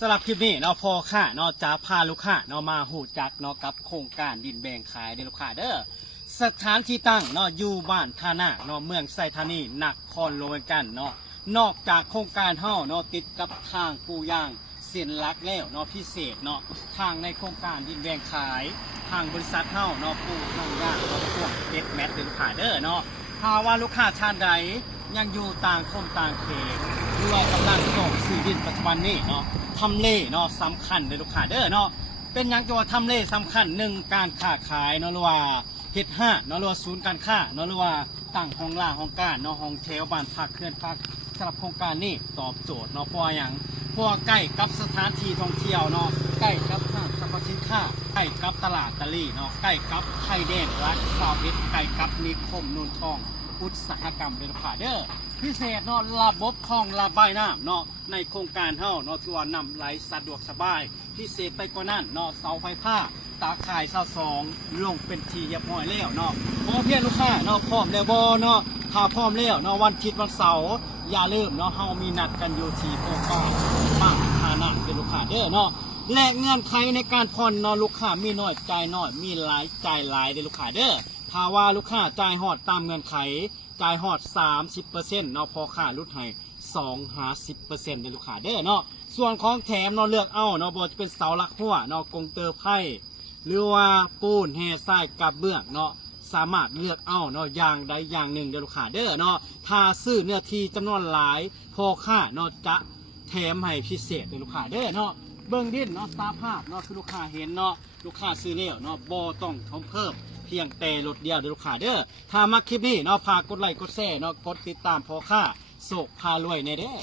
สำหรับคลิปนี้เนาะพอค่ะเนาะจะพาลูกค้าเนาะมาหูจักเนาะกับโครงการดินแบ่งขายเด้อลูกค้าเด้อสถานที่ตั้งเนาะอยู่บ้านท่านาเนาะเมืองไซธานีนครหลวงกันเนาะนอกจากโครงการเฮาเนาะติดกับทางปูย่างเส้นลักแล้วเนาะพิเศษเนาะทางในโครงการดินแบ่งขายทางบริษัทเฮาเนาะปูทางย่างเนาะพวกเก็ตแมทเด้อลูกค้าเด้อเนาะถ้าว่าลูกค้าท่านใดยังอยู่ต่างคมต่างเขตหรือว่ากำลังส่งซื้อดินปัจจุบันนี้เนาะทำเลเนาะสำคัญเลยลูกค้าเด้อเนาะเป็นยังจะว่าทำเลสำคัญหนึ่งการค้าขายเนาะหรือว่าเฮ็ดห้าเนาะหรือว่าศูนย์การค้าเนาะหรือว่าตั้งห้องล่าห้องการเนาะห้องเทลบ้านพักเคลื่อนพักสำหรับโครงการนี้ตอบโจทย์เนาะเพราะอย่างเพราะใกล้กับสถานที่ท่องเที่ยวเนาะใกล้กับห้างสรรพสินค้าใกล้กับตลาดตะลี่เนาะใกล้กับไทยแดนรัฐซาวเอสใกล้กับนิคมนูนทองอุตสาหกรรมเด้อลูกค้าเด้อพิเศษเนาะระบบคลองระบายน้ำเนาะในโครงการเฮาเนาะที่ว่านำไหลสะดวกสบายพิเศษไปกว่านั้นเนาะเสาไฟฟ้าตาข่ายเสาสองลงเป็นทีเรียบร้อยแล้วเนาะพอเพียงลูกค้าเนาะพร้อมแล้วบ่เนาะถ้าพร้อมแล้วเนาะวันอาทิตย์วันเสาร์อย่าลืมเนาะเฮามีนัดกันอยู่ที่โครงการบ้านท่านาเป็นลูกค้าเด้อเนาะและเงื่อนไขในการผ่อนเนาะลูกค้ามีน้อยจ่ายน้อยมีหลายจ่ายหลายเด้อลูกค้าเด้อถ้าว่าลูกค้าจ่ายฮอดตามเงื่อนไขจ่ายฮอด 30% เนาะพอค่าลดให้10%ในลูกค้าเด้อเนาะส่วนของแถมเนาะเลือกเอาเนาะบ่จะเป็นเสาหลักหัวเนาะกงเตอร์ไพ่หรือว่าปูนแห่ทรายกับเบื้องเนาะสามารถเลือกเอาเนาะอย่างใดอย่างหนึ่งเด้อลูกค้าเด้อเนาะถ้าซื้อเนื้อที่จำนวนหลายพอค่าเนาะจะแถมให้พิเศษเด้อลูกค้าเด้อเนาะเบื้องดินเนาะสภาพเนาะคือลูกค้าเห็นเนาะลูกค้าซื้อแล้วเนาะบ่ต้องเพิ่มเพียงแต่รถเดียวเด้อลูกค้าเด้อถ้ามักคลิปนี้เนาะฝากกดไลค์กดแชร์เนาะกดติดตามพอค่าโศกพารวยในเด้อ